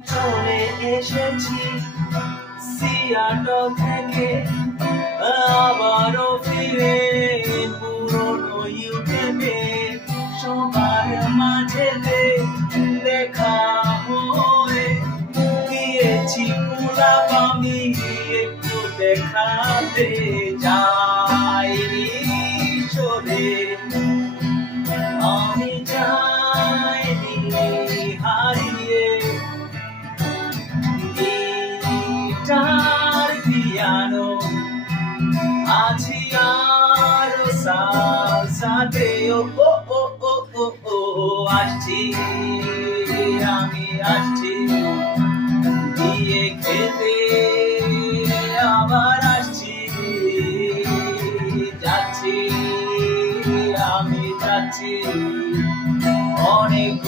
চলে এসেছি সিয়াটল থেকে, আবারও ফিরে পুরনো ইউকেতে সবার মাঝেতে দেখা হয়ে গিয়েছি গোলাপ আমি একটু দেখাতে যাই সরে আমি যাইনি হারিয়ে গিটার পিয়ানো আছি আরো সাথে ও ও ও ও ও ও আসছি আমি আসছি বিয়ে খেতে আবার আসছি যাচ্ছি আমি যাচ্ছি অনেক